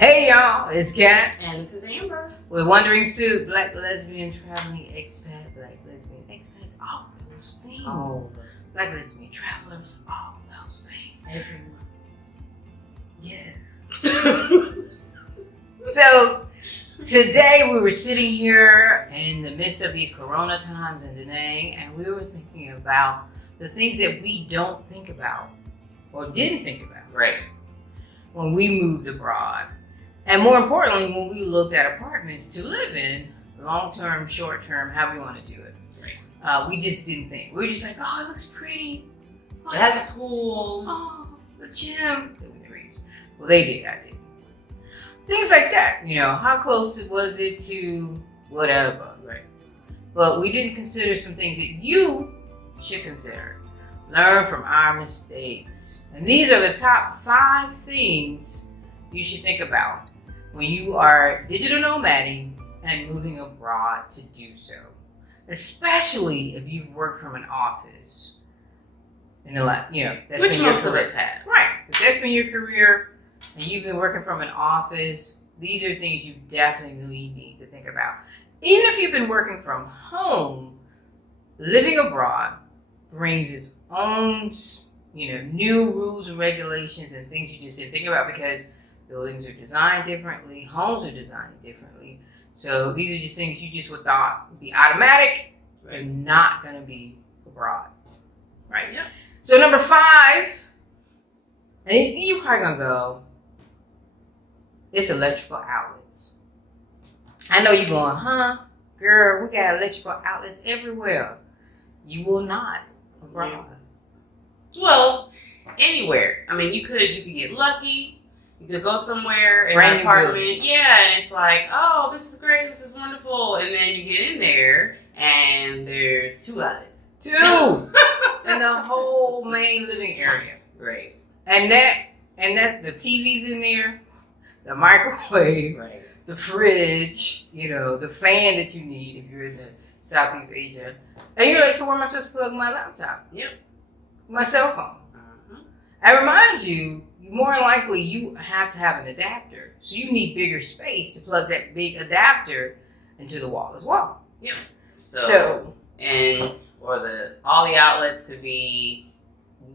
Hey y'all, it's Kat. And this is Amber. We're Wandering Soup, Black Lesbian Traveling Expat, Black Lesbian Expats, all those things. Oh, Black Lesbian Travelers, all those things. everyone. Yes. So, today we were sitting here in the midst of these Corona times in Da Nang, and we were thinking about the things that we don't think about or didn't think about. Right. When we moved abroad. And more importantly, when we looked at apartments to live in, long-term, short-term, however you want to do it. Right. We just didn't think. We were just like, oh, it looks pretty. Oh, It has a pool. Oh, the gym. Well, they did, I didn't. Things like that, how close was it to whatever. Right. But we didn't consider some things that you should consider. Learn from our mistakes. And these are the top 5 things you should think about when you are digital nomading and moving abroad to do so. Especially if you've worked from an office. In the that's Which been your most of career. us have. Right. If that's been your career and you've been working from an office, these are things you definitely need to think about. Even if you've been working from home, living abroad brings its own, new rules and regulations and things you just didn't think about because buildings are designed differently, homes are designed differently. So these are just things you just would thought would be automatic and not going to be abroad. Right? Yeah. So number 5, and you're probably going to go, it's electrical outlets. I know you're going, girl, we got electrical outlets everywhere. You will not abroad. Well, anywhere. I mean, you could get lucky. You could go somewhere in Brand an new apartment. building. Yeah, and it's like, oh, this is great. This is wonderful. And then you get in there, and there's 2 outlets. 2 in the whole main living area. Right. And that the TV's in there, the microwave, Right. the fridge, the fan that you need if you're in the Southeast Asia. And you're like, so where am I supposed to plug my laptop? Yep. My cell phone. Uh-huh. I remind you, more likely you have to have an adapter. So you need bigger space to plug that big adapter into the wall as well. Yep. So all the outlets could be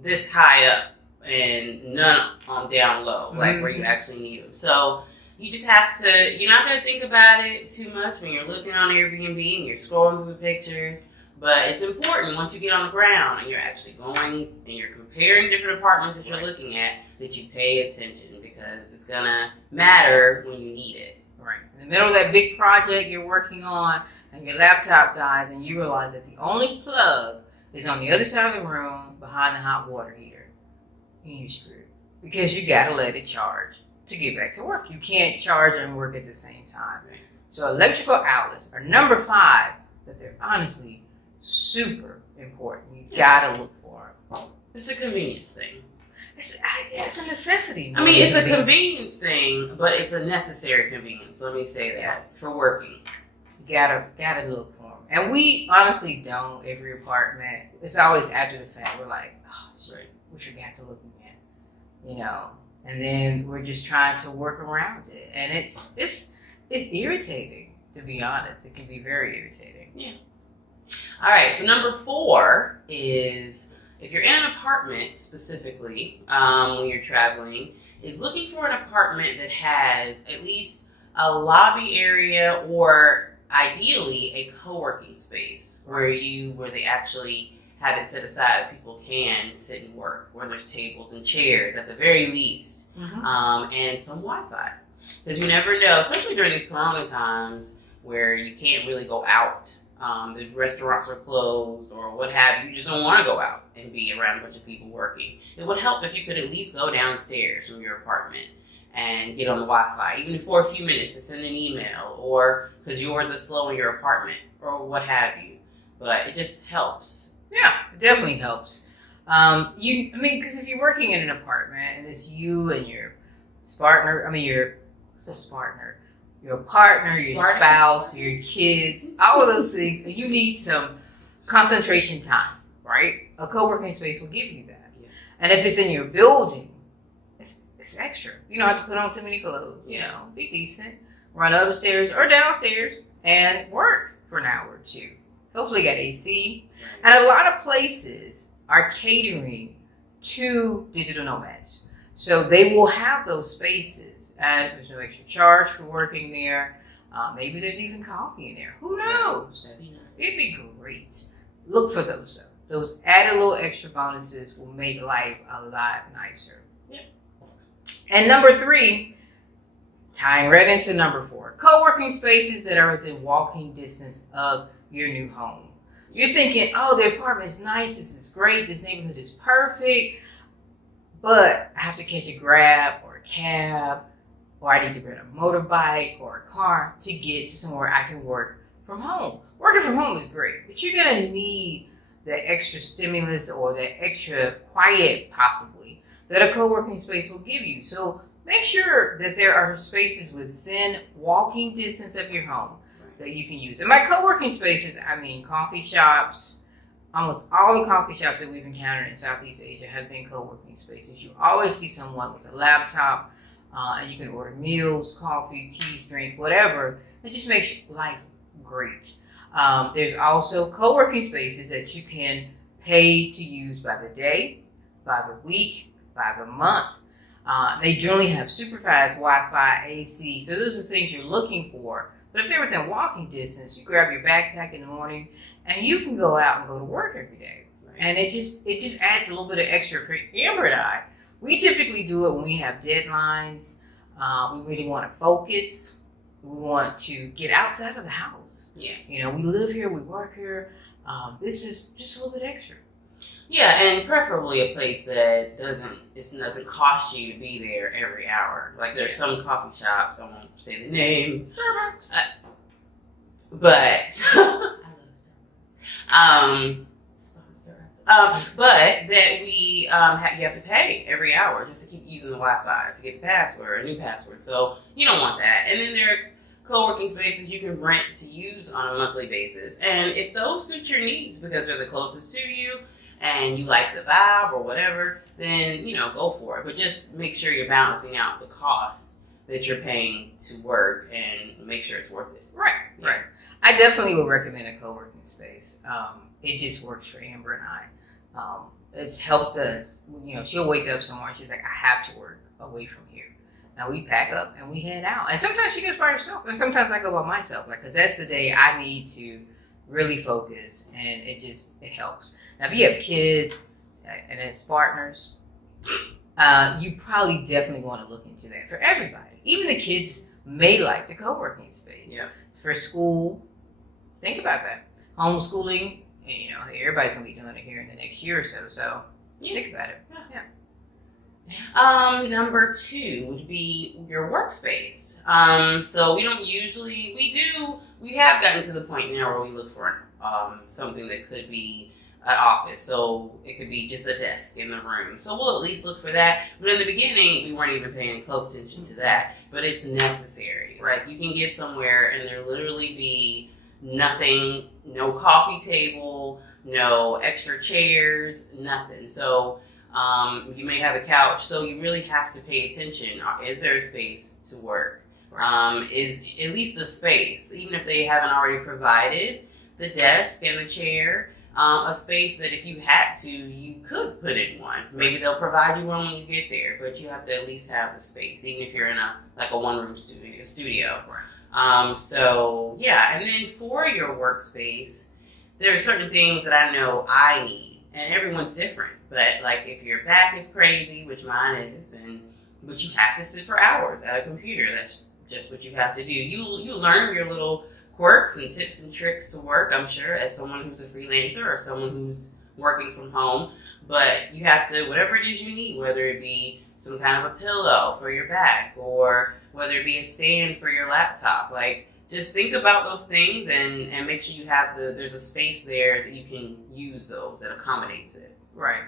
this high up and none on down low, like where you actually need them. So you just have to, you're not going to think about it too much when you're looking on Airbnb and you're scrolling through the pictures. But it's important once you get on the ground and you're actually going and you're comparing different apartments that you're looking at that you pay attention because it's going to matter when you need it. right in the middle of that big project you're working on and your laptop dies and you realize that the only plug is on the other side of the room behind the hot water heater. And you're screwed because you got to let it charge to get back to work. You can't charge and work at the same time. So electrical outlets are number 5, but they're honestly super important. You gotta look for them. It's a convenience thing. It's a necessity. I mean, it's a convenience thing, but it's a necessary convenience. Let me say that for working. You gotta look for them. And we honestly don't every apartment. It's always after the fact. We're like, oh, shit, we forgot to look at, and then we're just trying to work around it. And it's irritating, to be honest. It can be very irritating. Yeah. All right, so number 4 is if you're in an apartment specifically when you're traveling, is looking for an apartment that has at least a lobby area or ideally a co-working space where they actually have it set aside people can sit and work, where there's tables and chairs at the very least, and some Wi-Fi. Because you never know, especially during these Corona times where you can't really go out. The restaurants are closed or what have you. You just don't want to go out and be around a bunch of people working. It would help if you could at least go downstairs from your apartment and get on the Wi-Fi, even for a few minutes to send an email or because yours is slow in your apartment or what have you. But it just helps. Yeah, it definitely helps. Because if you're working in an apartment and it's you and your partner, your spouse, your kids, all of those things, and you need some concentration time, right? A co-working space will give you that. Yeah. And if it's in your building, it's it's extra. You don't have to put on too many clothes. You know, be decent. Run upstairs or downstairs and work for an hour or two. Hopefully, you got AC. And a lot of places are catering to digital nomads, so they will have those spaces, and there's no extra charge for working there. Maybe there's even coffee in there. Who knows? That'd be nice. It'd be great. Look for those though. Those added little extra bonuses will make life a lot nicer. Yeah. And number 3, tying right into number 4, co-working spaces that are within walking distance of your new home. You're thinking, oh, the apartment is nice. This is great. This neighborhood is perfect. But I have to catch a Grab or a cab, or I need to rent a motorbike or a car to get to somewhere I can work from home. Working from home is great, but you're going to need the extra stimulus or the extra quiet, possibly, that a co-working space will give you. So make sure that there are spaces within walking distance of your home that you can use. And by co-working spaces, I mean coffee shops. Almost all the coffee shops that we've encountered in Southeast Asia have been co-working spaces. You always see someone with a laptop, and you can order meals, coffee, teas, drink, whatever. It just makes life great. There's also co-working spaces that you can pay to use by the day, by the week, by the month. They generally have super fast Wi-Fi, AC. So those are things you're looking for. But if they're within walking distance, you grab your backpack in the morning and you can go out and go to work every day. And it just adds a little bit of extra for Amber and I. We typically do it when we have deadlines. We really want to focus. We want to get outside of the house. Yeah. You know, we live here, we work here. This is just a little bit extra. Yeah, and preferably a place that doesn't cost you to be there every hour. Like there's some coffee shops, I won't say the name, Starbucks. but I love Starbucks. Sponsor us. But that you have to pay every hour just to keep using the Wi-Fi to get the password, a new password. So you don't want that. And then there are co-working spaces you can rent to use on a monthly basis. And if those suit your needs because they're the closest to you, and you like the vibe or whatever, then, go for it. But just make sure you're balancing out the cost that you're paying to work and make sure it's worth it. Right. I definitely would recommend a co-working space. It just works for Amber and I. It's helped us. She'll wake up somewhere and she's like, I have to work away from here. Now we pack up and we head out. And sometimes she goes by herself and sometimes I go by myself. Because that's the day I need to really focus, and it helps. Now, if you have kids and as partners, you probably definitely want to look into that for everybody. Even the kids may like the co-working space. Yeah. For school, think about that. Homeschooling, everybody's going to be doing it here in the next year or so. So think about it. Yeah. Number 2 would be your workspace. So we have gotten to the point now where we look for something that could be an office. So it could be just a desk in the room. So we'll at least look for that. But in the beginning, we weren't even paying close attention to that. But it's necessary. Like you can get somewhere and there literally be nothing, no coffee table, no extra chairs, nothing. So you may have a couch, so you really have to pay attention. Is there a space to work? Is at least a space, even if they haven't already provided the desk and the chair, a space that if you had to, you could put in one. Maybe they'll provide you one when you get there, but you have to at least have the space, even if you're in a one-room studio. So yeah, and then for your workspace, there are certain things that I know I need. And everyone's different, but like if your back is crazy, which mine is, but you have to sit for hours at a computer, that's just what you have to do. You learn your little quirks and tips and tricks to work, I'm sure, as someone who's a freelancer or someone who's working from home, but you have to, whatever it is you need, whether it be some kind of a pillow for your back or whether it be a stand for your laptop, just think about those things and make sure you have there's a space there that you can use those that accommodates it. Right.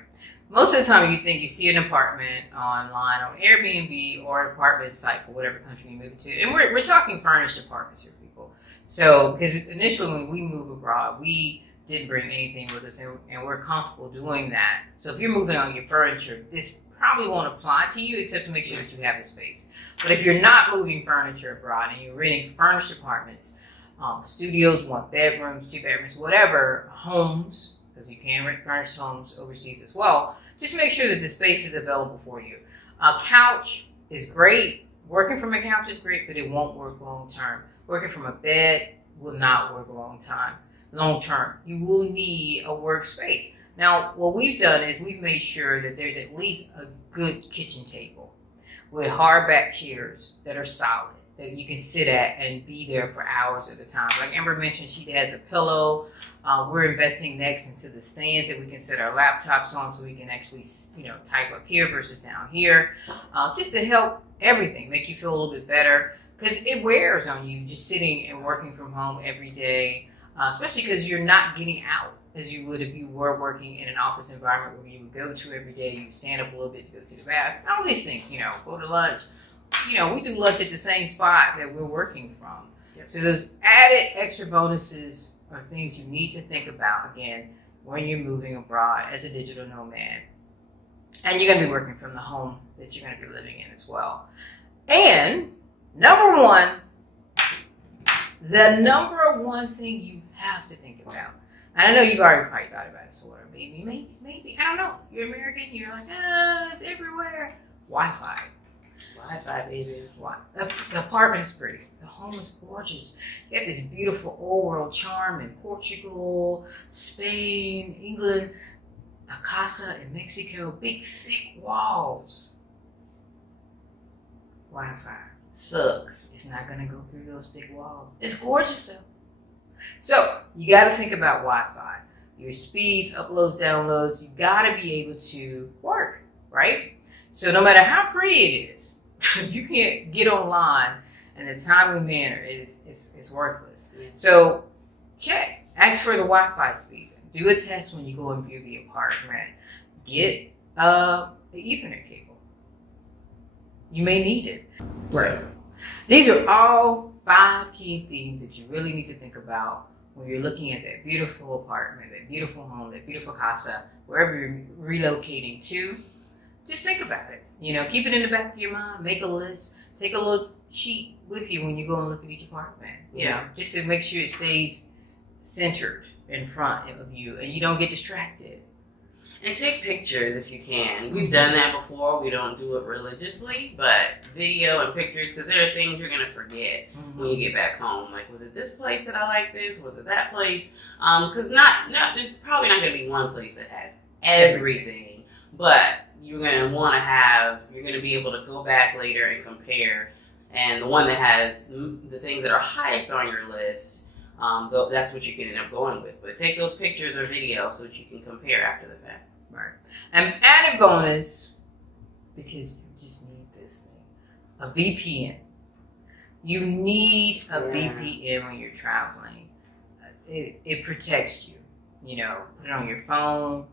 Most of the time you think you see an apartment online on Airbnb or an apartment site for whatever country you move to. And we're talking furnished apartments here, people. So, because initially when we move abroad, we didn't bring anything with us and we're comfortable doing that. So if you're moving on your furniture, this probably won't apply to you except to make sure that you have the space. But if you're not moving furniture abroad and you're renting furnished apartments, studios, 1 bedrooms, 2 bedrooms, whatever, homes, because you can rent furnished homes overseas as well, just make sure that the space is available for you. A couch is great. Working from a couch is great, but it won't work long term. Working from a bed will not work long term. You will need a workspace. Now, what we've done is we've made sure that there's at least a good kitchen table with hardback chairs that are solid, that you can sit at and be there for hours at a time. Like Amber mentioned, she has a pillow. We're investing next into the stands that we can set our laptops on so we can actually, type up here versus down here, just to help everything, make you feel a little bit better, because it wears on you just sitting and working from home every day, especially because you're not getting out as you would if you were working in an office environment where you would go to every day, you stand up a little bit to go to the bathroom, all these things, go to lunch. We do lunch at the same spot that we're working from. Yep. So those added extra bonuses are things you need to think about, again, when you're moving abroad as a digital nomad. And you're going to be working from the home that you're going to be living in as well. And number one thing you have to think about, and I know you've already probably thought about it, sort of, maybe, I don't know. You're American, you're like, it's everywhere. Wi-Fi. Wi-Fi, baby. The apartment is pretty. The home is gorgeous. You have this beautiful old world charm in Portugal, Spain, England, a casa in Mexico, big thick walls. Wi-Fi sucks. It's not going to go through those thick walls. It's gorgeous though. So you got to think about Wi-Fi. Your speeds, uploads, downloads, you got to be able to work, right? So no matter how pretty it is, if you can't get online in a timely manner, it's worthless. So ask for the Wi-Fi speed. Do a test when you go and view the apartment. Get the Ethernet cable. You may need it. Right. These are all 5 key things that you really need to think about when you're looking at that beautiful apartment, that beautiful home, that beautiful casa, wherever you're relocating to. Just think about it. Keep it in the back of your mind. Make a list. Take a little sheet with you when you go and look at each apartment. Just to make sure it stays centered in front of you and you don't get distracted. And take pictures if you can. We've done that before. We don't do it religiously, but video and pictures, because there are things you're going to forget when you get back home. Like, was it this place that I like this? Was it that place? Because there's probably not going to be one place that has everything, but you're going to be able to go back later and compare. And the one that has the things that are highest on your list, that's what you can end up going with. But take those pictures or videos so that you can compare after the fact. Right. An added bonus, because you just need this thing, a VPN. You need a VPN when you're traveling. It protects you. Put it on your phone,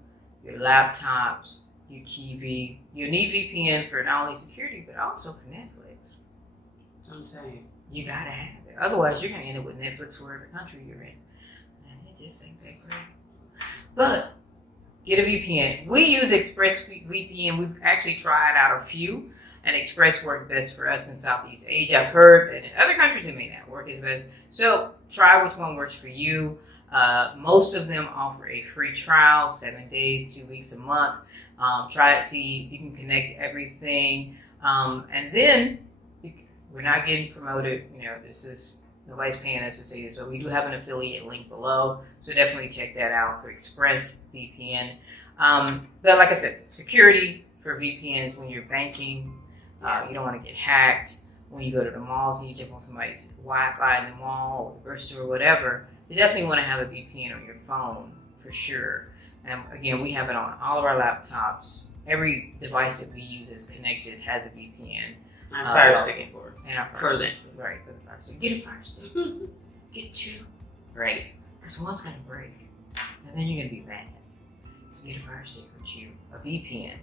your laptops, your TV. You need VPN for not only security, but also for Netflix. I'm saying. You gotta have it. Otherwise, you're gonna end up with Netflix wherever country you're in. And it just ain't that great. But get a VPN. We use ExpressVPN. We've actually tried out a few, and Express worked best for us in Southeast Asia. I've heard that in other countries it may not work as best. So try which one works for you. Most of them offer a free trial, 7 days, 2 weeks, a month. Try it, see if you can connect everything. And then we're not getting promoted. Nobody's paying us to say this, but we do have an affiliate link below. So definitely check that out for ExpressVPN. But like I said, security for VPNs when you're banking. You don't want to get hacked. When you go to the malls and you jump on somebody's Wi-Fi in the mall or the grocery store or whatever, you definitely want to have a VPN on your phone for sure. And again, we have it on all of our laptops. Every device that we use is connected has a VPN. And Fire Stick for it. And our Fire Stick. Right, for the Fire Stick. Get a Fire Stick. Get 2. Right. Because one's going to break. And then you're going to be mad. So get a Fire Stick for you, a VPN,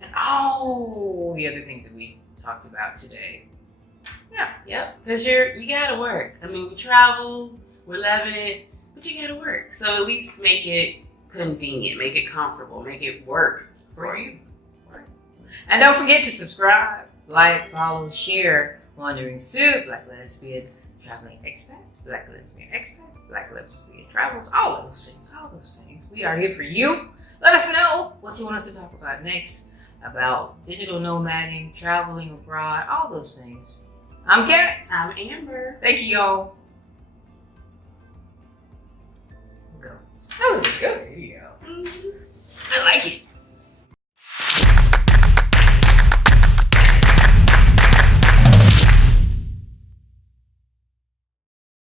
and all the other things that we talked about today. Yeah. Yep. Because you got to work. I mean, we travel, we're loving it, but you got to work. So at least make it convenient, make it comfortable, make it work for you. Right. And don't forget to subscribe, like, follow, share Wandering Soup, Black Lesbian Traveling Expats, Black Lesbian Expats, Black Lesbian Travels, all of those things. We are here for you. Let us know what you want us to talk about next, about digital nomading, traveling abroad, all those things. I'm Kat. I'm Amber. Thank you, y'all. Go. That was a good video. I like it.